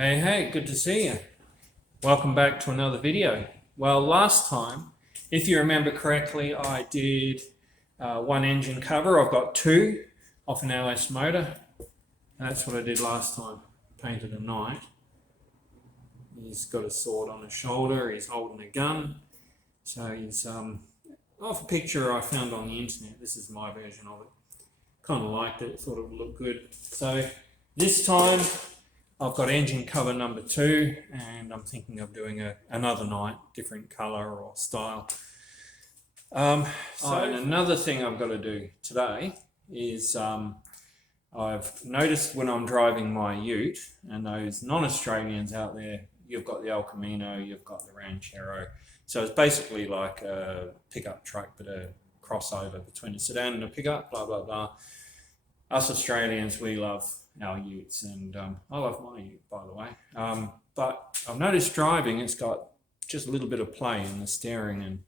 Hey, good to see you. Welcome back to another video. Well, last time, if you remember correctly, I did one engine cover. I've got two off an LS motor. That's what I did last time. Painted a knight. He's got a sword on his shoulder. He's holding a gun. So he's off a picture I found on the internet. This is my version of it. Kind of liked it. Thought it would look good. So this time I've got engine cover number 2, and I'm thinking of doing another knight, different colour or style. And another thing I've got to do today is I've noticed when I'm driving my ute, and those non-Australians out there, you've got the El Camino, you've got the Ranchero. So it's basically like a pickup truck, but a crossover between a sedan and a pickup, blah, blah, blah. Us Australians, we love our utes, and I love my ute, by the way. But I've noticed driving, it's got just a little bit of play in the steering, and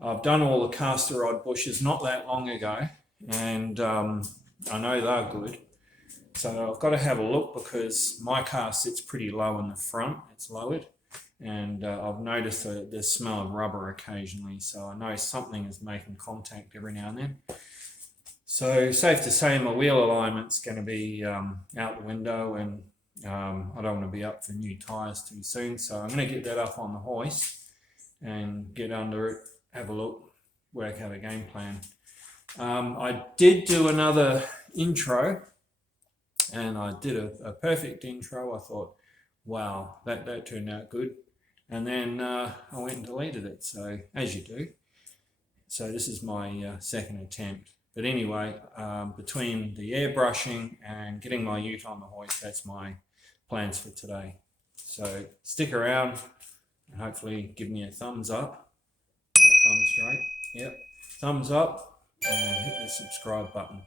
I've done all the caster rod bushes not that long ago, and I know they're good. So I've got to have a look because my car sits pretty low in the front, it's lowered, and I've noticed the smell of rubber occasionally, so I know something is making contact every now and then. So safe to say my wheel alignment's going to be out the window, and I don't want to be up for new tyres too soon. So I'm going to get that up on the hoist and get under it, have a look, work out a game plan. I did do another intro, and I did a perfect intro. I thought, wow, that turned out good. And then I went and deleted it, so as you do. So this is my second attempt. But anyway, between the airbrushing and getting my ute on the hoist, that's my plans for today. So stick around and hopefully give me a thumbs up. A thumb straight. Yep. Thumbs up and hit the subscribe button.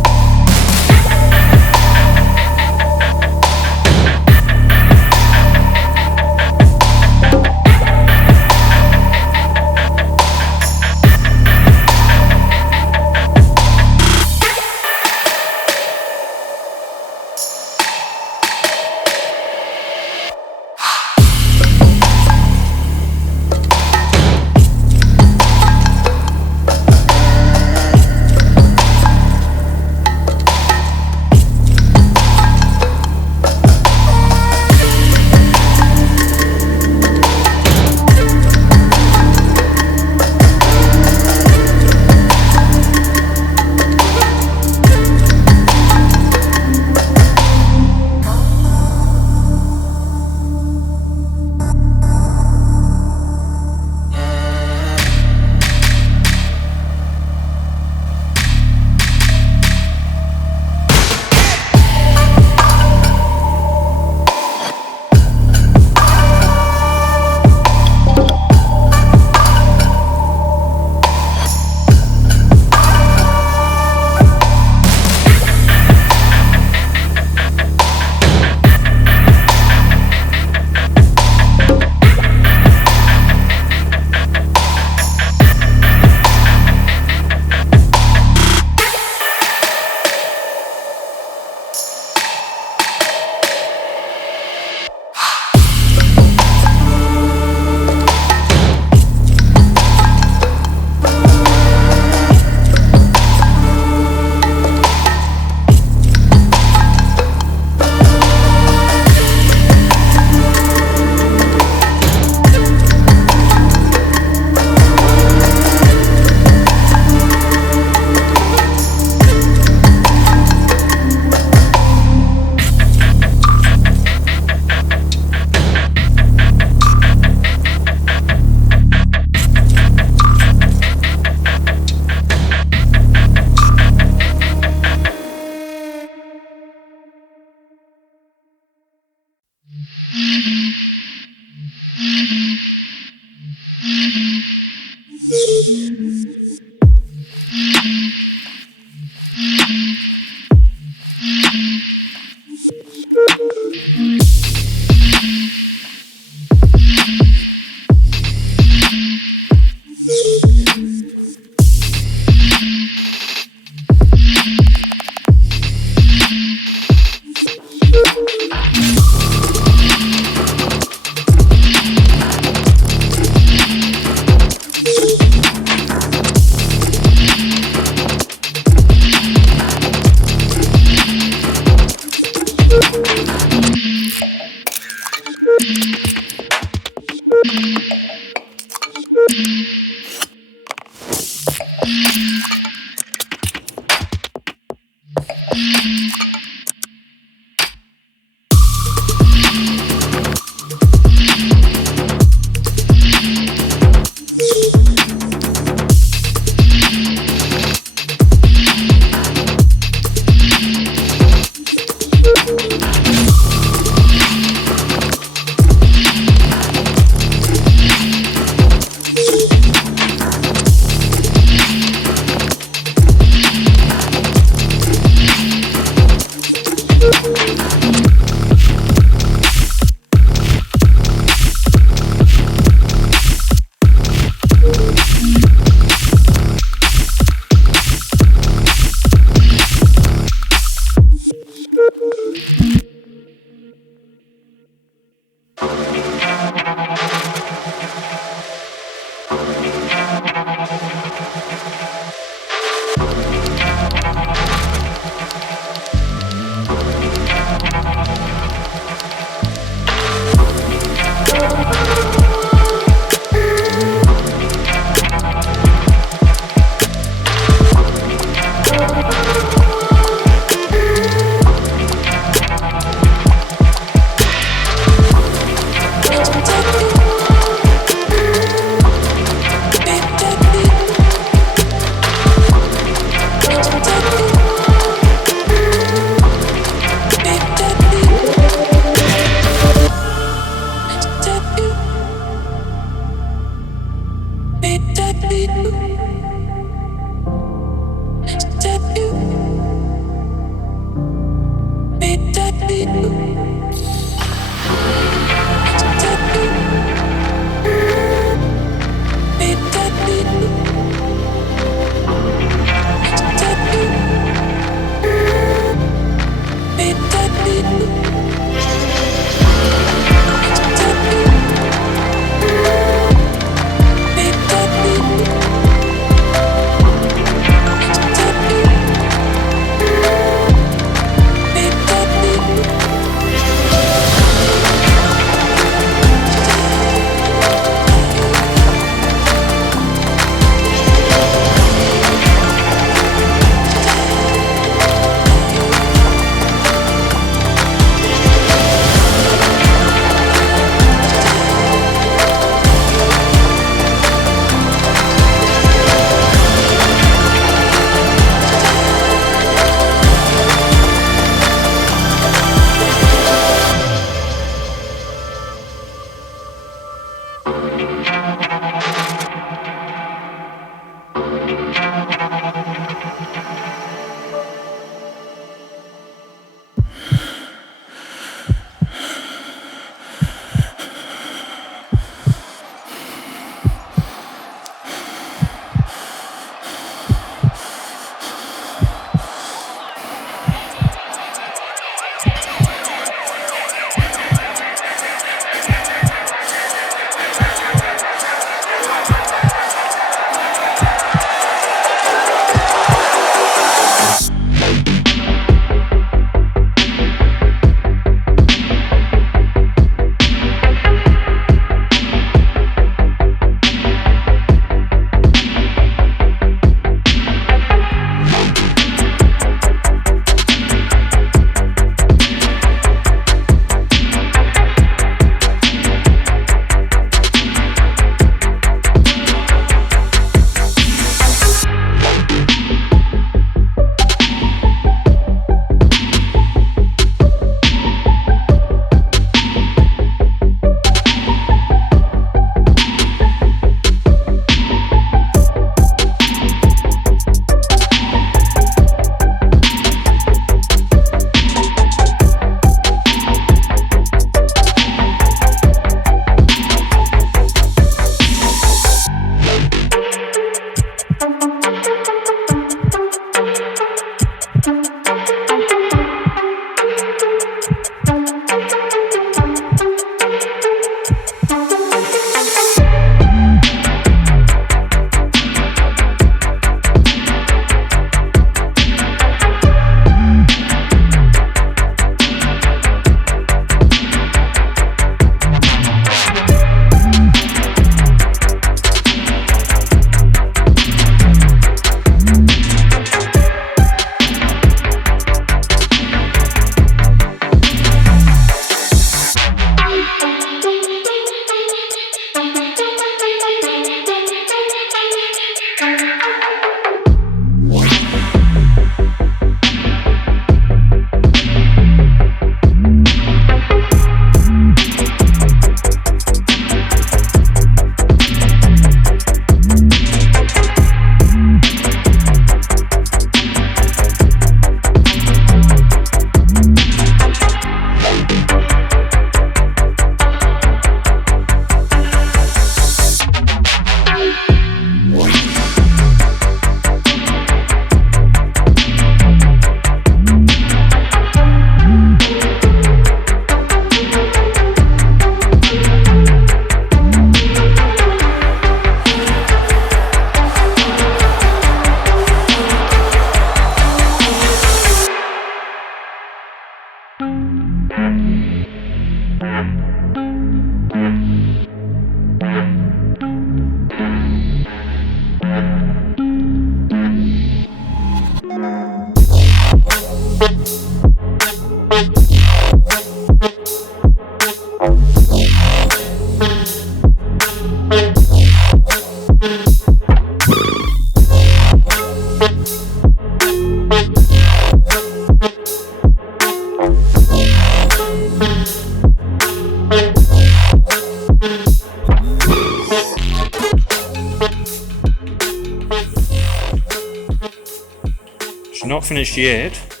finished yet,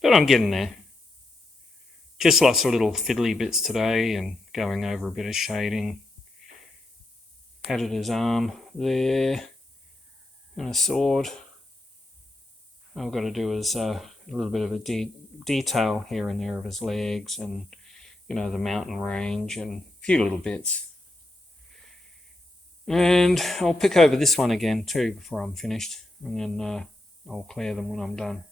but I'm getting there. Just lots of little fiddly bits today and going over a bit of shading. Patted his arm there and a sword. All I've got to do is a little bit of a detail here and there of his legs and, you know, the mountain range and a few little bits. And I'll pick over this one again too before I'm finished, and then I'll clear them when I'm done.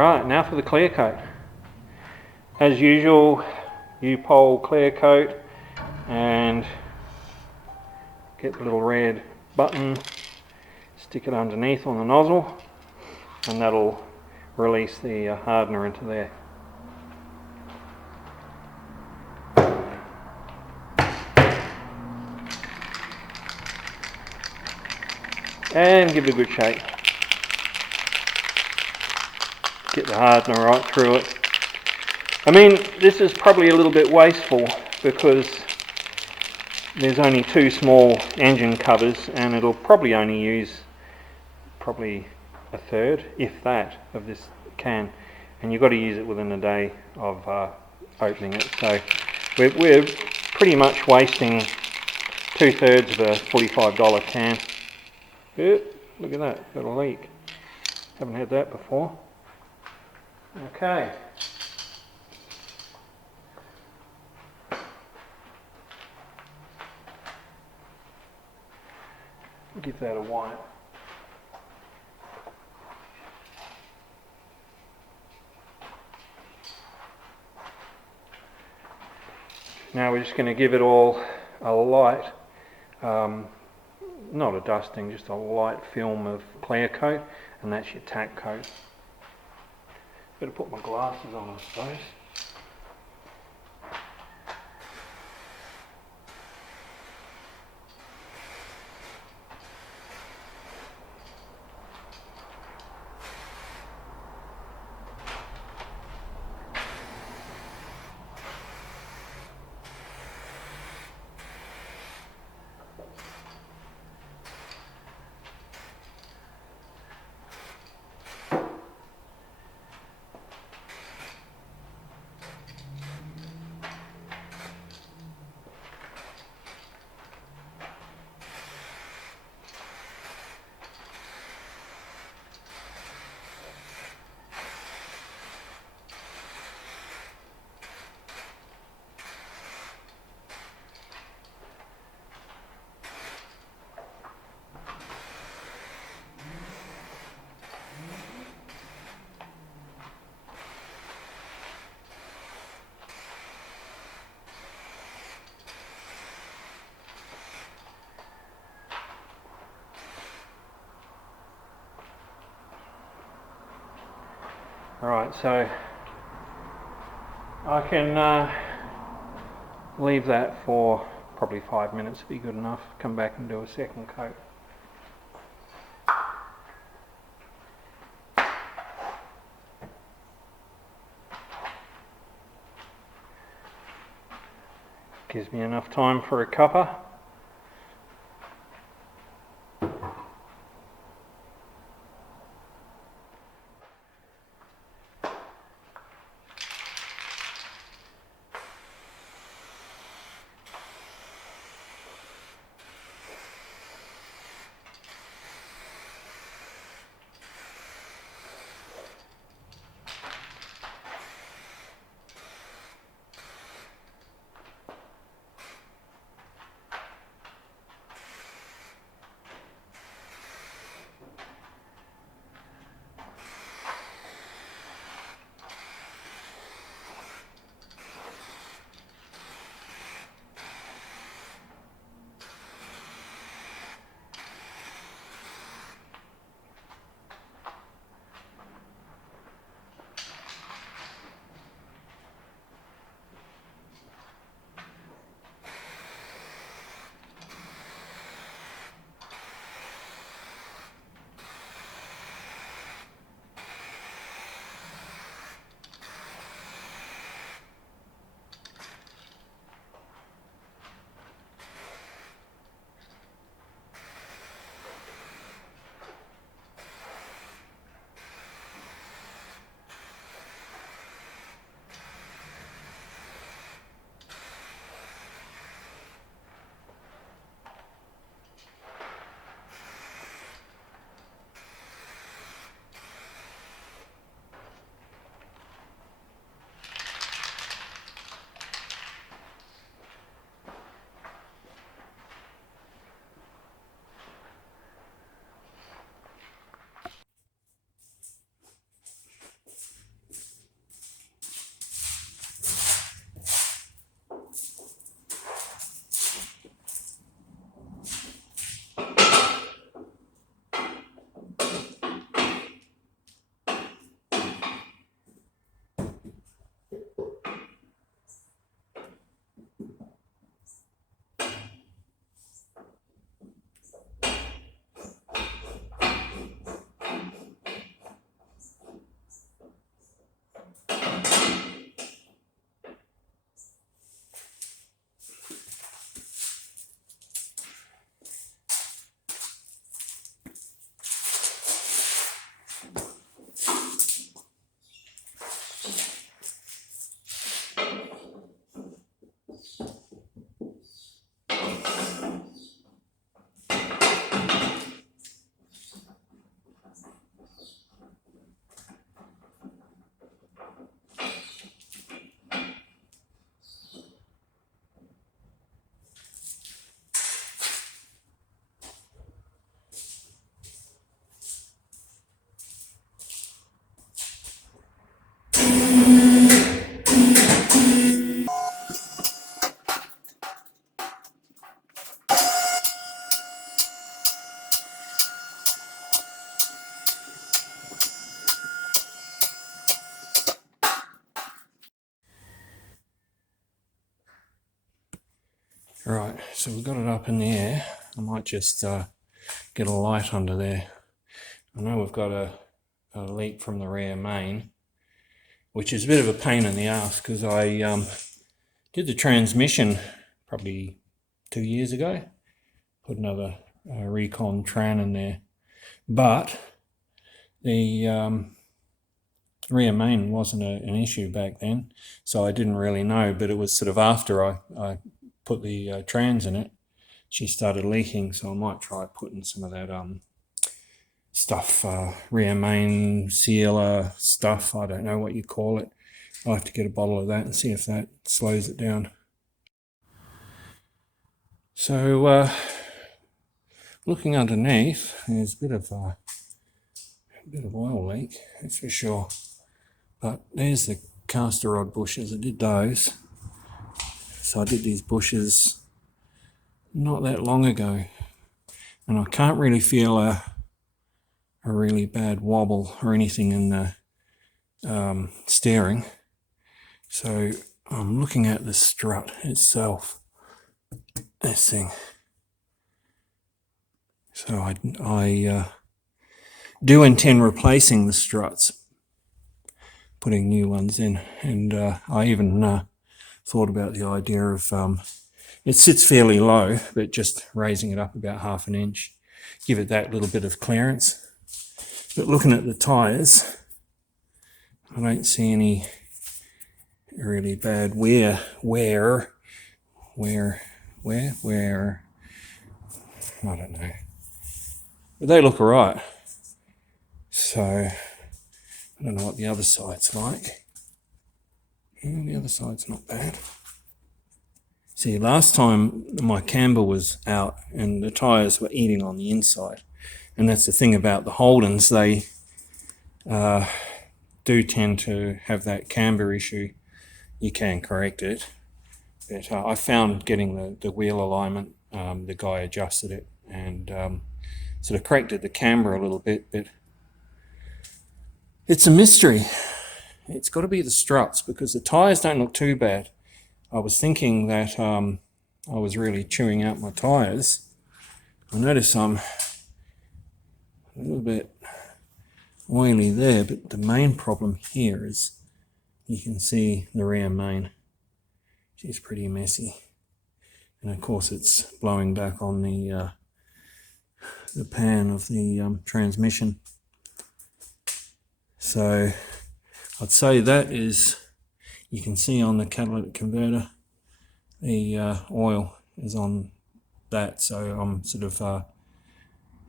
Right, now for the clear coat. As usual, U-pole clear coat, and get the little red button, stick it underneath on the nozzle, and that'll release the hardener into there. And give it a good shake. Get the hardener right through it. I mean, this is probably a little bit wasteful because there's only 2 small engine covers, and it'll probably only use probably a third, if that, of this can, and you've got to use it within a day of opening it. So we're pretty much wasting 2/3 of a $45 can. Look at that, got a leak. Haven't had that before. Okay. Give that a wipe. Now we're just going to give it all a light, not a dusting, just a light film of clear coat, and that's your tack coat. Better put my glasses on, I suppose. Alright, so I can leave that for probably 5 minutes, be good enough. Come back and do a second coat. Gives me enough time for a cuppa. Right, so we've got it up in the air. I might just get a light under there. I know we've got a leak from the rear main, which is a bit of a pain in the ass because I did the transmission probably 2 years ago. Put another Recon Tran in there, but the rear main wasn't an issue back then, so I didn't really know. But it was sort of after I put the trans in it, she started leaking, so I might try putting some of that stuff, rear main sealer stuff, I don't know what you call it. I'll have to get a bottle of that and see if that slows it down. So looking underneath, there's a bit of oil leak, that's for sure. But there's the caster rod bushes. I did those. So I did these bushes not that long ago, and I can't really feel a really bad wobble or anything in the steering. So I'm looking at the strut itself, this thing. So I do intend replacing the struts, putting new ones in, and I even thought about the idea of it sits fairly low, but just raising it up about 1/2 inch, give it that little bit of clearance. But looking at the tyres, I don't see any really bad wear. I don't know. But they look alright. So I don't know what the other side's like. Yeah, the other side's not bad. See, last time my camber was out and the tyres were eating on the inside. And that's the thing about the Holdens, they do tend to have that camber issue. You can correct it. But I found getting the wheel alignment, the guy adjusted it and sort of corrected the camber a little bit, but it's a mystery. It's got to be the struts because the tyres don't look too bad. I was thinking that I was really chewing out my tyres. I notice I'm a little bit oily there, but the main problem here is you can see the rear main. She's pretty messy. And of course it's blowing back on the pan of the transmission. So I'd say that is, you can see on the catalytic converter, the oil is on that, so I'm sort of,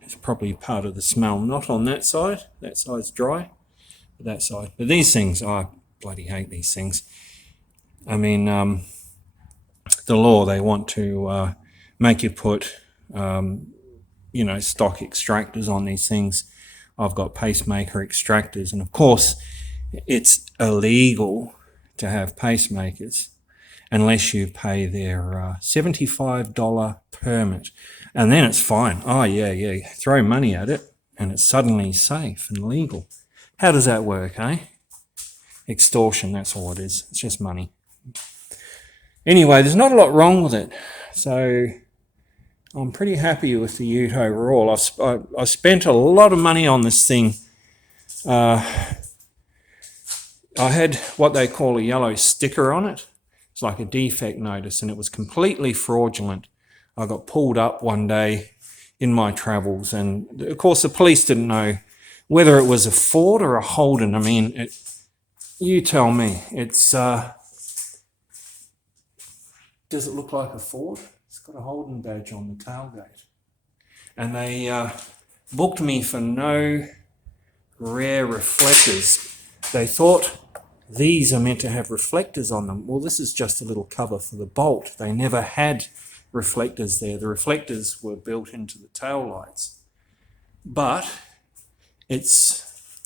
it's probably part of the smell. Not on that side, that side's dry, but that side. But these things, I bloody hate these things. I mean, the law, they want to make you put, you know, stock extractors on these things. I've got pacemaker extractors, and of course, it's illegal to have pacemakers unless you pay their $75 permit, and then it's fine. Oh yeah, throw money at it and it's suddenly safe and legal. How does that work, eh? Extortion, that's all it is. It's just money. Anyway, there's not a lot wrong with it, so I'm pretty happy with the ute overall. I spent a lot of money on this thing. I had what they call a yellow sticker on it. It's like a defect notice, and it was completely fraudulent. I got pulled up one day in my travels, and of course the police didn't know whether it was a Ford or a Holden. I mean, you tell me. It's does it look like a Ford? It's got a Holden badge on the tailgate. And they booked me for no rear reflectors. They thought these are meant to have reflectors on them. Well, this is just a little cover for the bolt. They never had reflectors there. The reflectors were built into the tail lights. But it's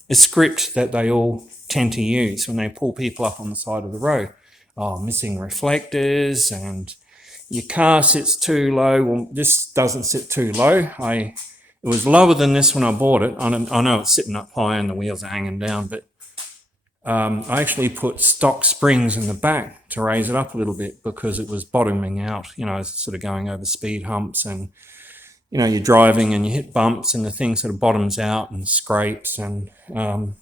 a script that they all tend to use when they pull people up on the side of the road. Oh, missing reflectors, and your car sits too low. Well, this doesn't sit too low. It was lower than this when I bought it. I know it's sitting up high and the wheels are hanging down, but I actually put stock springs in the back to raise it up a little bit because it was bottoming out, you know, sort of going over speed humps, and you know, you're driving and you hit bumps and the thing sort of bottoms out and scrapes, and I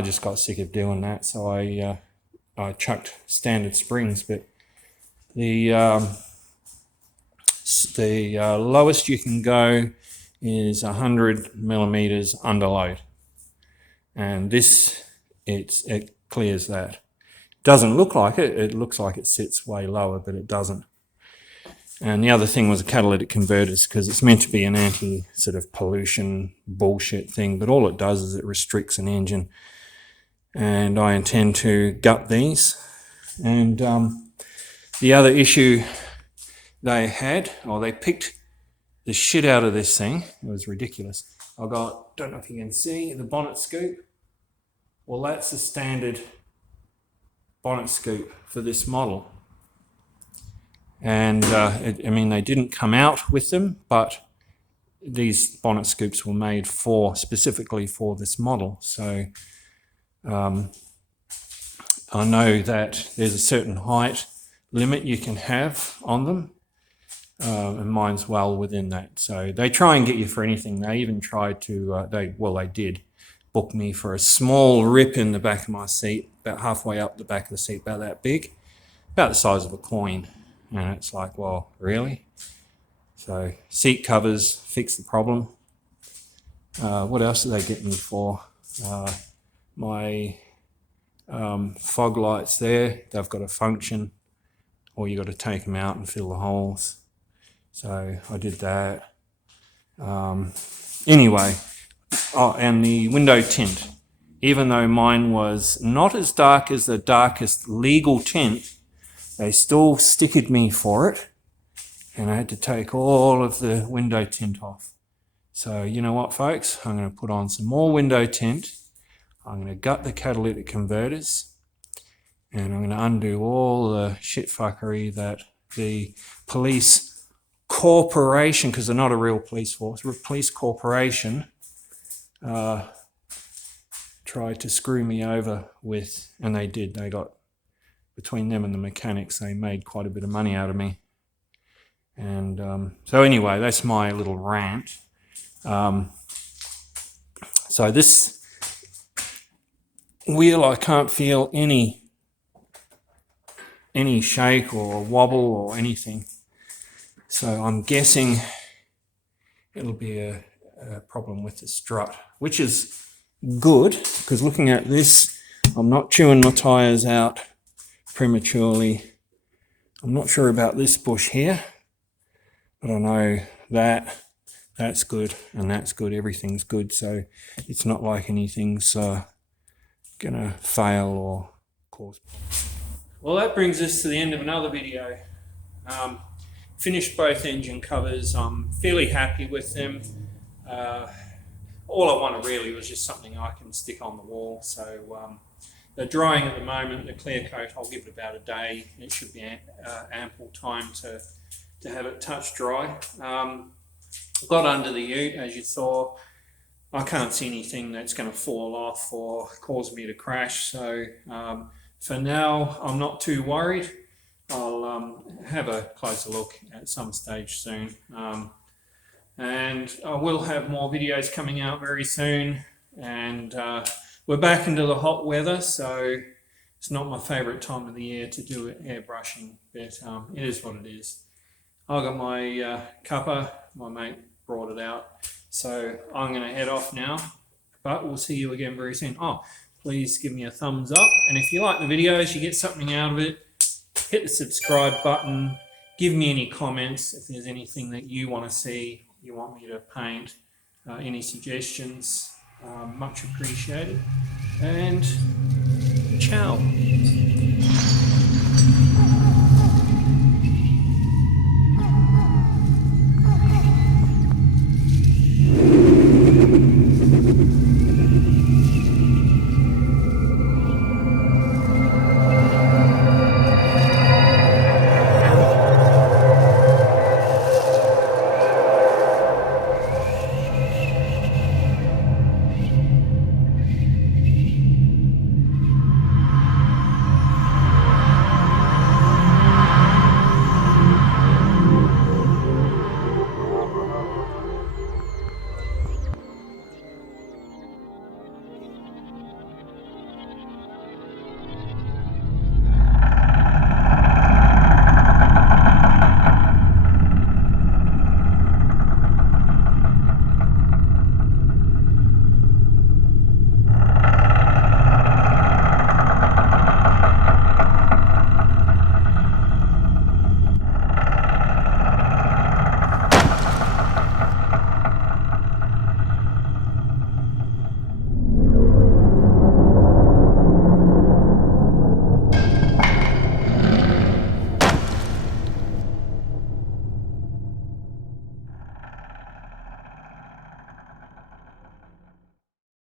just got sick of doing that, so I chucked standard springs. But the lowest you can go is 100 millimeters under load, and this it clears that. Doesn't look like it. It looks like it sits way lower, but it doesn't. And the other thing was the catalytic converters, because it's meant to be an anti sort of pollution bullshit thing, but all it does is it restricts an engine. And I intend to gut these. And the other issue they had, or they picked the shit out of this thing. It was ridiculous. I got, don't know if you can see, the bonnet scoop. Well, that's the standard bonnet scoop for this model. And I mean, they didn't come out with them, but these bonnet scoops were made specifically for this model. So I know that there's a certain height limit you can have on them, and mine's well within that. So they try and get you for anything. They even tried to, they did book me for a small rip in the back of my seat, about halfway up the back of the seat, about that big, about the size of a coin. And it's like, well, really? So seat covers fix the problem. What else did they get me for? My fog lights there, they've got a function, or you got to take them out and fill the holes. So I did that. Anyway, and the window tint, even though mine was not as dark as the darkest legal tint, they still stickered me for it, and I had to take all of the window tint off. So you know what, folks? I'm going to put on some more window tint. I'm going to gut the catalytic converters, and I'm going to undo all the shit fuckery that the police corporation, because they're not a real police force, a police corporation, tried to screw me over with, and they did. They got, between them and the mechanics, they made quite a bit of money out of me. And so anyway, that's my little rant. So this wheel, I can't feel any shake or wobble or anything. So I'm guessing it'll be a problem with the strut, which is good, because looking at this, I'm not chewing my tyres out prematurely. I'm not sure about this bush here, but I know that that's good and that's good. Everything's good, so it's not like anything's gonna fail or cause problems. Well, that brings us to the end of another video. Finished both engine covers. I'm fairly happy with them. All I wanted really was just something I can stick on the wall. So they're drying at the moment. The clear coat, I'll give it about a day. It should be ample time to have it touch dry. Got under the ute, as you saw. I can't see anything that's going to fall off or cause me to crash. So for now, I'm not too worried. I'll have a closer look at some stage soon. And I will have more videos coming out very soon. And we're back into the hot weather, so it's not my favourite time of the year to do airbrushing, but it is what it is. I got my cuppa, my mate brought it out, so I'm going to head off now, but we'll see you again very soon. Oh, please give me a thumbs up, and if you like the videos, you get something out of it, hit the subscribe button, give me any comments if there's anything that you want to see, you want me to paint, any suggestions, much appreciated, and ciao.